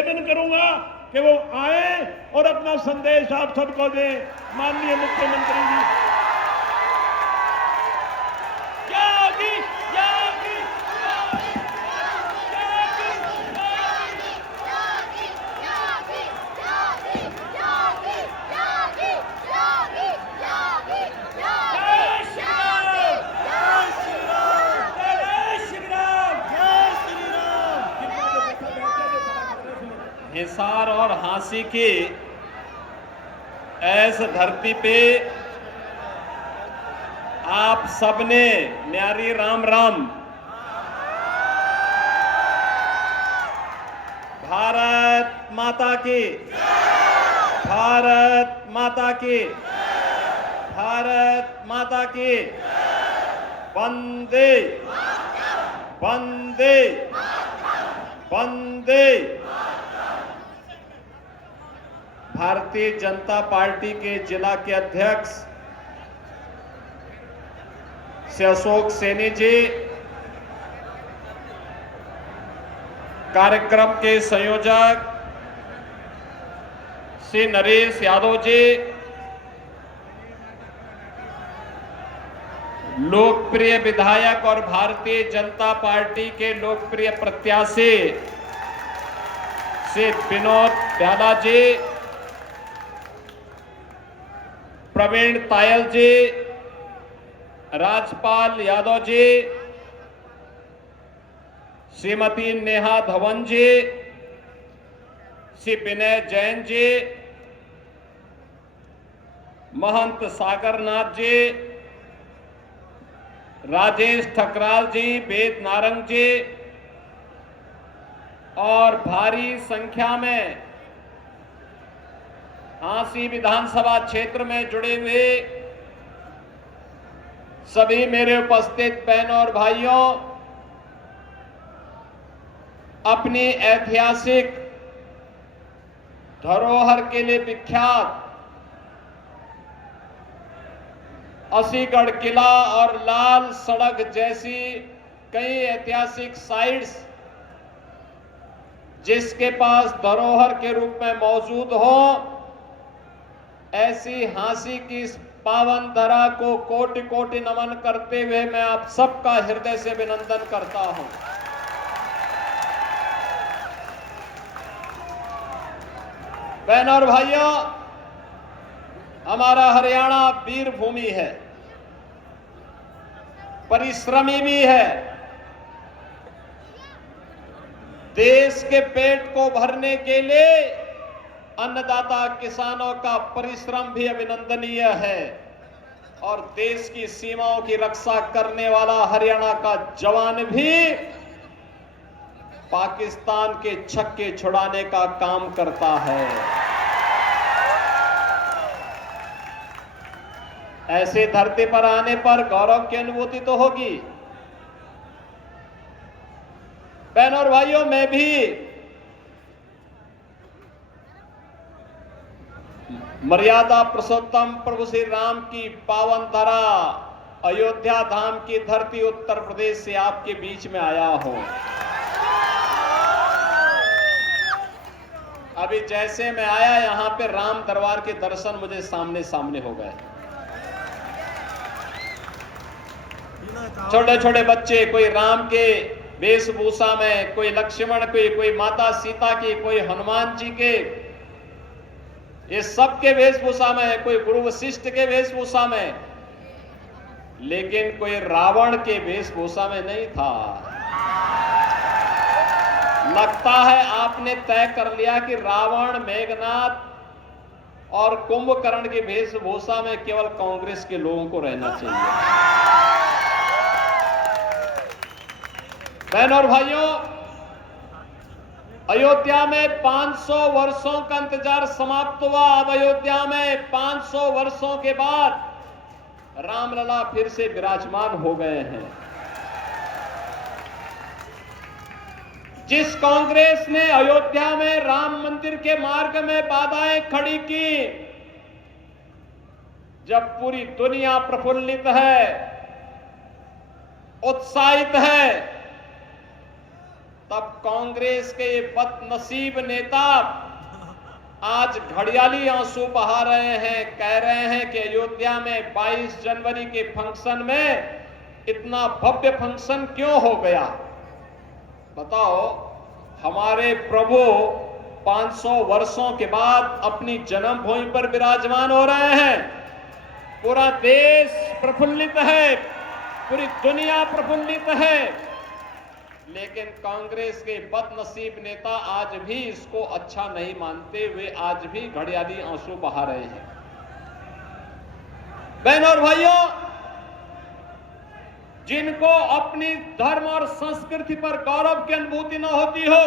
निवेदन करूंगा कि वो आए और अपना संदेश आप सबको दें। माननीय मुख्यमंत्री जी, योगी योगी हिसार और हांसी की ऐस धरती पे आप सबने न्यारी राम राम। भारत माता की, भारत माता की, भारत माता की। वंदे वंदे वंदे। भारतीय जनता पार्टी के जिला के अध्यक्ष श्री अशोक सैनी जी, कार्यक्रम के संयोजक श्री नरेश यादव जी, लोकप्रिय विधायक और भारतीय जनता पार्टी के लोकप्रिय प्रत्याशी श्री विनोद प्याला जी, प्रवीण तायल जी, राजपाल यादव जी, श्रीमती नेहा धवन जी, श्री विनय जैन जी, महंत सागरनाथ जी, राजेश ठकराल जी, वेद नारंग जी और भारी संख्या में हांसी विधानसभा क्षेत्र में जुड़े हुए सभी मेरे उपस्थित बहनों और भाइयों, अपनी ऐतिहासिक धरोहर के लिए विख्यात असीगढ़ किला और लाल सड़क जैसी कई ऐतिहासिक साइट्स जिसके पास धरोहर के रूप में मौजूद हो, ऐसी हांसी की इस पावन धरा को कोटि कोटि नमन करते हुए मैं आप सबका हृदय से अभिनंदन करता हूं। बहनों और भाइयों, हमारा हरियाणा वीर भूमि है, परिश्रमी भी है। देश के पेट को भरने के लिए अन्नदाता किसानों का परिश्रम भी अभिनंदनीय है और देश की सीमाओं की रक्षा करने वाला हरियाणा का जवान भी पाकिस्तान के छक्के छुड़ाने का काम करता है। ऐसे धरती पर आने पर गौरव की अनुभूति तो होगी। बहनों और भाइयों, मैं भी मर्यादा पुरुषोत्तम प्रभु श्री राम की पावन धरा अयोध्या धाम की धरती उत्तर प्रदेश से आपके बीच में आया हूं। अभी जैसे मैं आया, यहां पे राम दरबार के दर्शन मुझे सामने सामने हो गए। छोटे छोटे बच्चे, कोई राम के वेशभूषा में, कोई लक्ष्मण की, कोई माता सीता की, कोई हनुमान जी के, ये सबके वेशभूषा में है, कोई गुरु वशिष्ठ के वेशभूषा में, लेकिन कोई रावण के वेशभूषा में नहीं था। लगता है आपने तय कर लिया कि रावण, मेघनाथ और कुंभकर्ण की वेशभूषा में केवल कांग्रेस के लोगों को रहना चाहिए। बहनों और भाइयों, अयोध्या में 500 वर्षों का इंतजार समाप्त हुआ। अब अयोध्या में 500 वर्षों के बाद रामलला फिर से विराजमान हो गए हैं। जिस कांग्रेस ने अयोध्या में राम मंदिर के मार्ग में बाधाएं खड़ी की, जब पूरी दुनिया प्रफुल्लित है, उत्साहित है, तब कांग्रेस के ये बदनसीब नेता आज घड़ियाली आंसू बहा रहे हैं, कह रहे हैं कि अयोध्या में 22 जनवरी के फंक्शन में इतना भव्य फंक्शन क्यों हो गया। बताओ, हमारे प्रभु 500 वर्षों के बाद अपनी जन्मभूमि पर विराजमान हो रहे हैं। पूरा देश प्रफुल्लित है, पूरी दुनिया प्रफुल्लित है, लेकिन कांग्रेस के बदनसीब नेता आज भी इसको अच्छा नहीं मानते हुए आज भी घड़ियाली आंसू बहा रहे हैं। बहनों और भाइयों, जिनको अपनी धर्म और संस्कृति पर गौरव की अनुभूति न होती हो,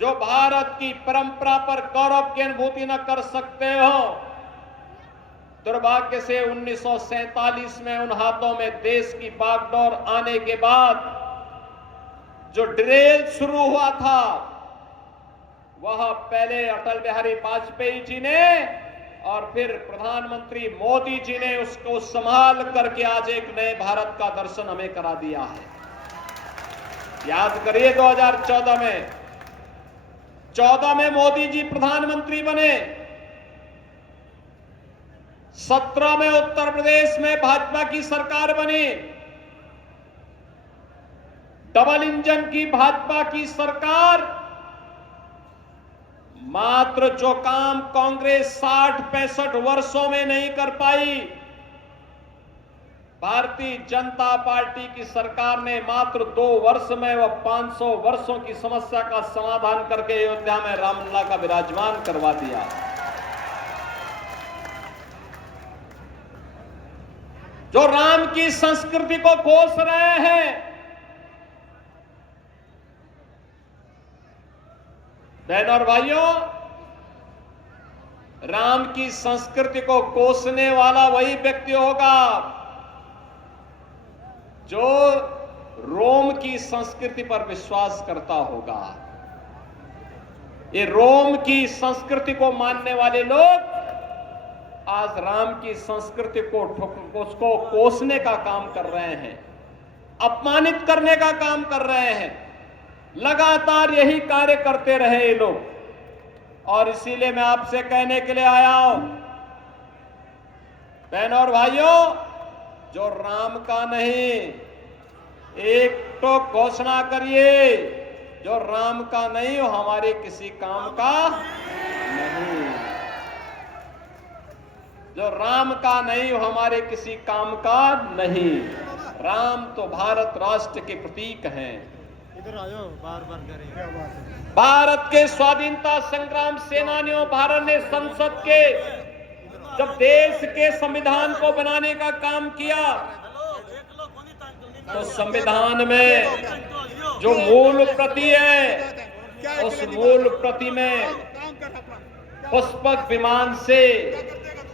जो भारत की परंपरा पर गौरव की अनुभूति न कर सकते हो, दुर्भाग्य से 1947 में उन हाथों में देश की बागडोर आने के बाद जो ड्रिल शुरू हुआ था, वह पहले अटल बिहारी वाजपेयी जी ने और फिर प्रधानमंत्री मोदी जी ने उसको संभाल करके आज एक नए भारत का दर्शन हमें करा दिया है। याद करिए 2014 में मोदी जी प्रधानमंत्री बने, 17 में उत्तर प्रदेश में भाजपा की सरकार बनी, डबल इंजन की भाजपा की सरकार। मात्र जो काम कांग्रेस 60-65 वर्षों में नहीं कर पाई, भारतीय जनता पार्टी की सरकार ने मात्र 2 वर्ष में वह 500 वर्षों की समस्या का समाधान करके अयोध्या में रामलला का विराजमान करवा दिया। जो राम की संस्कृति को कोस रहे हैं, बहनों और भाइयों, राम की संस्कृति को कोसने वाला वही व्यक्ति होगा जो रोम की संस्कृति पर विश्वास करता होगा। ये रोम की संस्कृति को मानने वाले लोग आज राम की संस्कृति को उसको कोसने का काम कर रहे हैं, अपमानित करने का काम कर रहे हैं। लगातार यही कार्य करते रहे ये लोग, और इसीलिए मैं आपसे कहने के लिए आया हूं, बहनों और भाइयों, जो राम का नहीं, एक तो घोषणा करिए, जो राम का नहीं वो हमारे किसी काम का नहीं, जो राम का नहीं वो हमारे किसी काम का नहीं। राम तो भारत राष्ट्र के प्रतीक हैं। इधर आयो, बार-बार करें। भारत के स्वाधीनता संग्राम सेनानियों, भारत ने संसद के जब देश के संविधान को बनाने का काम किया, तो संविधान में जो मूल प्रति है, उस मूल प्रति में पुष्पक विमान से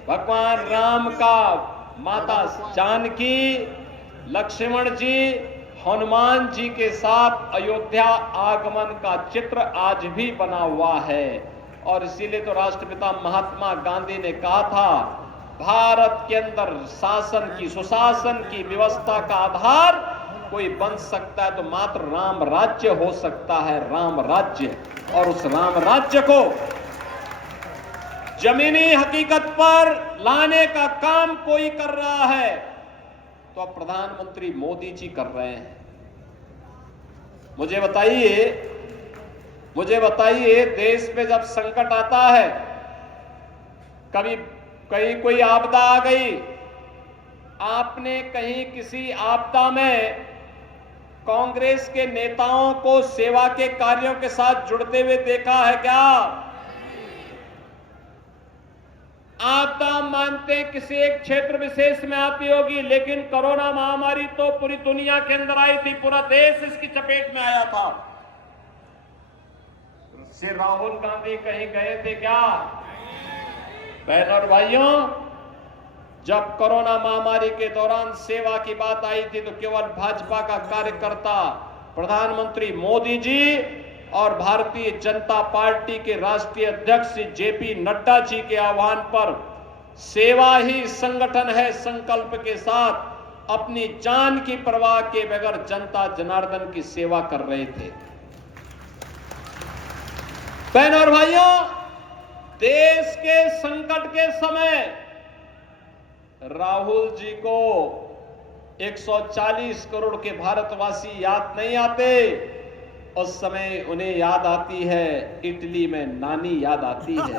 भगवान राम का, माता जानकी, लक्ष्मण जी, हनुमान जी के साथ अयोध्या आगमन का चित्र आज भी बना हुआ है। और इसीलिए तो राष्ट्रपिता महात्मा गांधी ने कहा था, भारत के अंदर शासन की, सुशासन की व्यवस्था का आधार कोई बन सकता है तो मात्र राम राज्य हो सकता है, राम राज्य। और उस राम राज्य को जमीनी हकीकत पर लाने का काम कोई कर रहा है तो अब प्रधानमंत्री मोदी जी कर रहे हैं। मुझे बताइए, देश में जब संकट आता है, कभी कहीं कोई आपदा आ गई, आपने कहीं किसी आपदा में कांग्रेस के नेताओं को सेवा के कार्यों के साथ जुड़ते हुए देखा है क्या? आपदा मानते किसी एक क्षेत्र विशेष में आती होगी, लेकिन कोरोना महामारी तो पूरी दुनिया के अंदर आई थी, पूरा देश इसकी चपेट में आया था। श्री राहुल गांधी कहीं गए थे क्या? बहनों और भाइयों, जब कोरोना महामारी के दौरान सेवा की बात आई थी तो केवल भाजपा का कार्यकर्ता प्रधानमंत्री मोदी जी और भारतीय जनता पार्टी के राष्ट्रीय अध्यक्ष जेपी नड्डा जी के आह्वान पर सेवा ही संगठन है संकल्प के साथ अपनी जान की परवाह के बगैर जनता जनार्दन की सेवा कर रहे थे। बहनों और भाइयों, देश के संकट के समय राहुल जी को 140 करोड़ के भारतवासी याद नहीं आते, उस समय उन्हें याद आती है इटली में नानी याद आती है,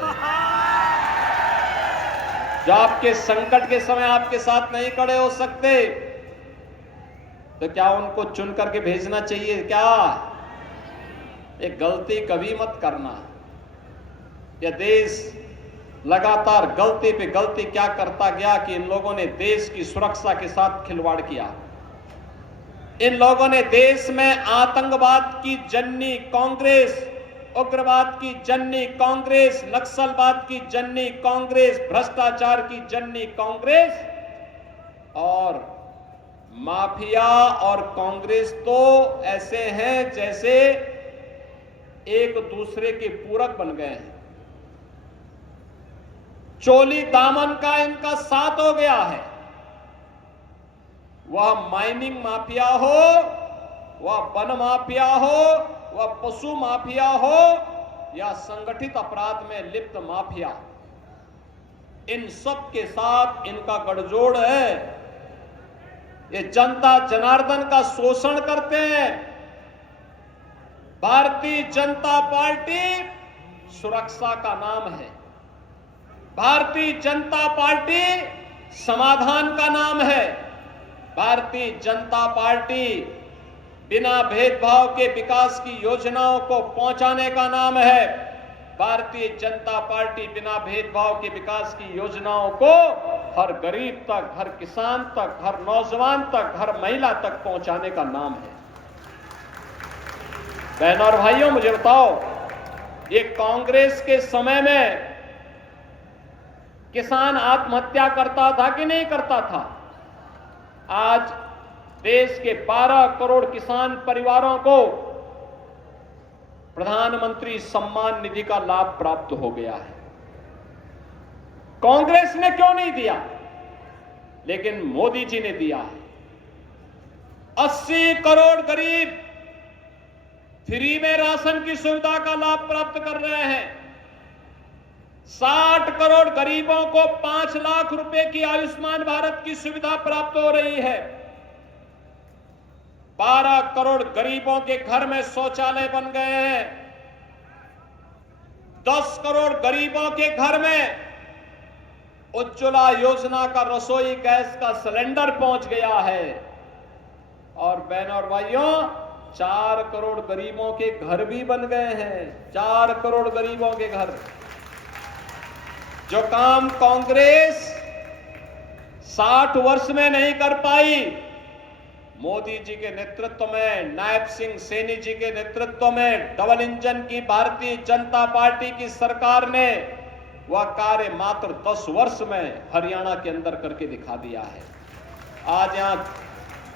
जो आपके संकट के समय आपके साथ नहीं खड़े हो सकते। तो क्या उनको चुन करके भेजना चाहिए क्या? एक गलती कभी मत करना। यह देश लगातार गलती पे गलती क्या करता गया कि इन लोगों ने देश की सुरक्षा के साथ खिलवाड़ किया। इन लोगों ने देश में आतंकवाद की जननी कांग्रेस, उग्रवाद की जननी कांग्रेस, नक्सलवाद की जननी कांग्रेस, भ्रष्टाचार की जननी कांग्रेस और माफिया और कांग्रेस तो ऐसे हैं जैसे एक दूसरे के पूरक बन गए हैं। चोली दामन का इनका साथ हो गया है। वह माइनिंग माफिया हो, वह वन माफिया हो, वह पशु माफिया हो या संगठित अपराध में लिप्त माफिया, इन सब के साथ इनका गठजोड़ है। ये जनता जनार्दन का शोषण करते हैं। भारतीय जनता पार्टी सुरक्षा का नाम है। भारतीय जनता पार्टी समाधान का नाम है। भारतीय जनता पार्टी बिना भेदभाव के विकास की योजनाओं को पहुंचाने का नाम है। भारतीय जनता पार्टी बिना भेदभाव के विकास की योजनाओं को हर गरीब तक, हर किसान तक, हर नौजवान तक, हर महिला तक पहुंचाने का नाम है। बहनों और भाइयों, मुझे बताओ, ये कांग्रेस के समय में किसान आत्महत्या करता था कि नहीं करता था? आज देश के 12 करोड़ किसान परिवारों को प्रधानमंत्री सम्मान निधि का लाभ प्राप्त हो गया है। कांग्रेस ने क्यों नहीं दिया, लेकिन मोदी जी ने दिया है। 80 करोड़ गरीब फ्री में राशन की सुविधा का लाभ प्राप्त कर रहे हैं। 60 करोड़ गरीबों को 5 लाख रुपए की आयुष्मान भारत की सुविधा प्राप्त हो रही है। 12 करोड़ गरीबों के घर में शौचालय बन गए हैं। 10 करोड़ गरीबों के घर में उज्ज्वला योजना का रसोई गैस का सिलेंडर पहुंच गया है। और बहनों और भाइयों, 4 करोड़ गरीबों के घर भी बन गए हैं। 4 करोड़ गरीबों के घर। जो काम कांग्रेस 60 वर्ष में नहीं कर पाई, मोदी जी के नेतृत्व में, नायब सिंह सैनी जी के नेतृत्व में डबल इंजन की भारतीय जनता पार्टी की सरकार ने वह कार्य मात्र 10 वर्ष में हरियाणा के अंदर करके दिखा दिया है। आज यहां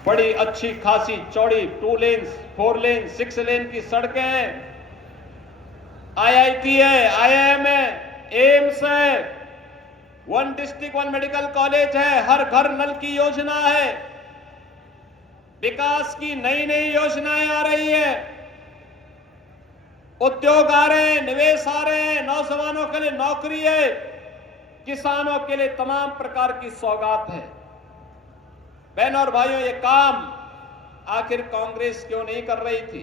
बड़ी अच्छी खासी चौड़ी 2 लेन, 4 लेन, 6 लेन की सड़कें हैं। IIT है, IIM है, एम्स है, 1 डिस्ट्रिक्ट 1 मेडिकल कॉलेज है, हर घर नल की योजना है। विकास की नई नई योजनाएं आ रही है। उद्योग आ रहे हैं, निवेश आ रहे हैं, नौजवानों के लिए नौकरी है, किसानों के लिए तमाम प्रकार की सौगात है। बहनों और भाइयों, ये काम आखिर कांग्रेस क्यों नहीं कर रही थी?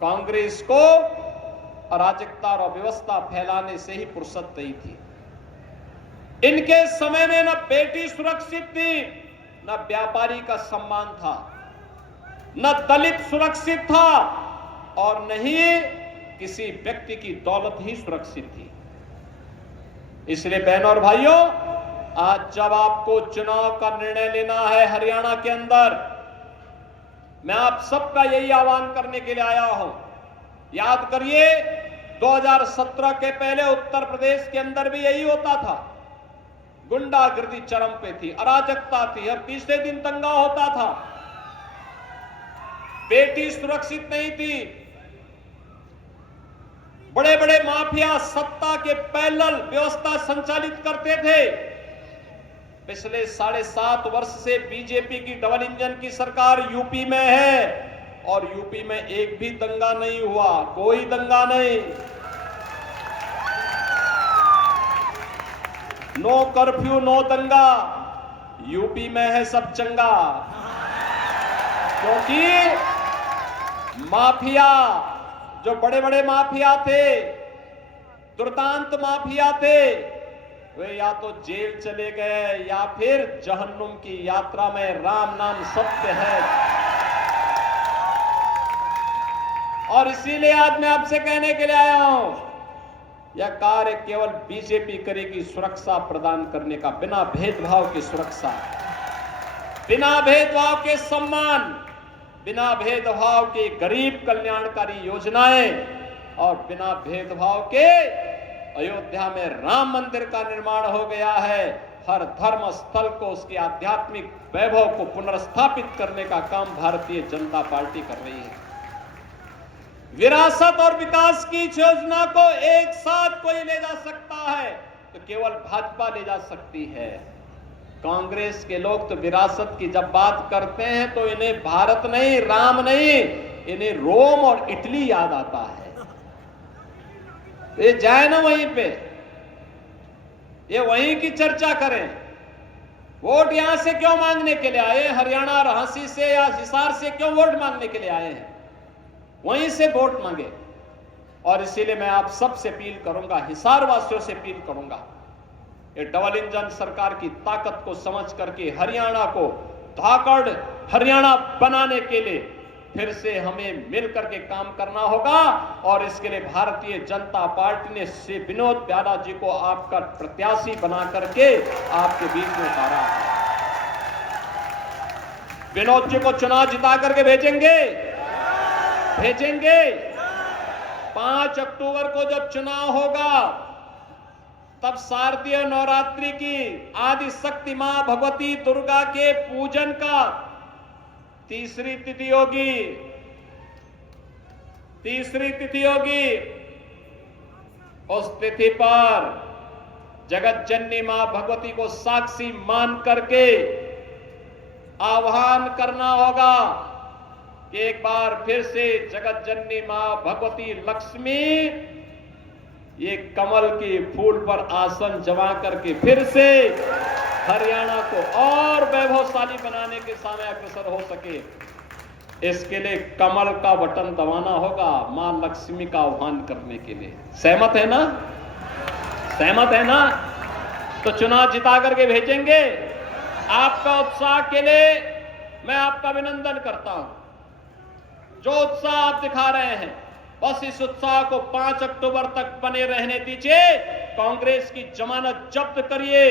कांग्रेस को अराजकता और अव्यवस्था फैलाने से ही फुर्सत नहीं थी। इनके समय में न बेटी सुरक्षित थी, न व्यापारी का सम्मान था, न दलित सुरक्षित था और न ही किसी व्यक्ति की दौलत ही सुरक्षित थी। इसलिए बहनों और भाइयों, आज जब आपको चुनाव का निर्णय लेना है हरियाणा के अंदर, मैं आप सबका यही आह्वान करने के लिए आया हूं। याद करिए, 2017 के पहले उत्तर प्रदेश के अंदर भी यही होता था। गुंडागर्दी चरम पे थी, अराजकता थी, हर तीसरे दिन दंगा होता था, बेटी सुरक्षित नहीं थी, बड़े बड़े माफिया सत्ता के पैरेलल व्यवस्था संचालित करते थे। पिछले 7.5 वर्ष से बीजेपी की डबल इंजन की सरकार यूपी में है और यूपी में एक भी दंगा नहीं हुआ, कोई दंगा नहीं। नो कर्फ्यू, नो दंगा, यूपी में है सब चंगा। क्योंकि माफिया, जो बड़े बड़े माफिया थे, दुर्दांत माफिया थे, वे या तो जेल चले गए या फिर जहन्नुम की यात्रा में। राम नाम सत्य है। और इसीलिए आज मैं आपसे कहने के लिए आया हूं, यह कार्य केवल बीजेपी करेगी सुरक्षा प्रदान करने का, बिना भेदभाव की सुरक्षा, बिना भेदभाव के सम्मान, बिना भेदभाव के गरीब कल्याणकारी योजनाएं और बिना भेदभाव के अयोध्या में राम मंदिर का निर्माण हो गया है। हर धर्म स्थल को, उसके आध्यात्मिक वैभव को पुनर्स्थापित करने का काम भारतीय जनता पार्टी कर रही है। विरासत और विकास की योजना को एक साथ कोई ले जा सकता है तो केवल भाजपा ले जा सकती है। कांग्रेस के लोग तो विरासत की जब बात करते हैं तो इन्हें भारत नहीं, राम नहीं, इन्हें रोम और इटली याद आता है। ये जाए ना वहीं पे, ये वहीं की चर्चा करें। वोट यहां से क्यों मांगने के लिए आए? हरियाणा, रांची से या हिसार से क्यों वोट मांगने के लिए आए हैं? वहीं से वोट मांगे। और इसीलिए मैं आप सबसे अपील करूंगा, हिसार वासियों से अपील करूंगा, ये डबल इंजन सरकार की ताकत को समझ करके हरियाणा को धाकड़ हरियाणा बनाने के लिए फिर से हमें मिलकर के काम करना होगा। और इसके लिए भारतीय जनता पार्टी ने श्री विनोद प्यादा जी को आपका प्रत्याशी बना करके आपके बीच में उतारा है। विनोद जी को चुनाव जिता करके भेजेंगे। 5 अक्टूबर को जब चुनाव होगा तब शारदीय नवरात्रि की आदि शक्ति मां भगवती दुर्गा के पूजन का तीसरी तिथि होगी। उस तिथि पर जगत जननी मां भगवती को साक्षी मान करके आह्वान करना होगा कि एक बार फिर से जगत जननी मां भगवती लक्ष्मी ये कमल के फूल पर आसन जमा करके फिर से हरियाणा को और वैभवशाली बनाने के सामने अग्रसर हो सके। इसके लिए कमल का बटन दबाना होगा मां लक्ष्मी का आह्वान करने के लिए। सहमत है ना? सहमत है ना? तो चुनाव जिता करके भेजेंगे। आपका उत्साह के लिए मैं आपका अभिनंदन करता हूं। जो उत्साह आप दिखा रहे हैं, बस इस उत्साह को 5 अक्टूबर तक बने रहने दीजिए। कांग्रेस की जमानत जब्त करिए।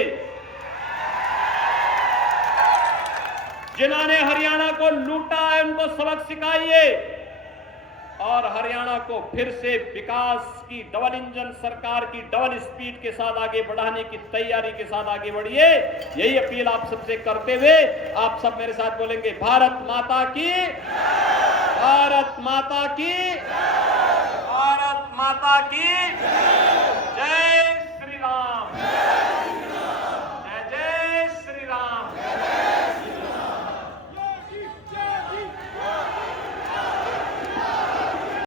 जिन्होंने हरियाणा को लूटा है उनको सबक सिखाइए और हरियाणा को फिर से विकास की डबल इंजन सरकार की डबल स्पीड के साथ आगे बढ़ाने की तैयारी के साथ आगे बढ़िए। यही अपील आप सबसे करते हुए आप सब मेरे साथ बोलेंगे, भारत माता की, भारत माता की, भारत माता की।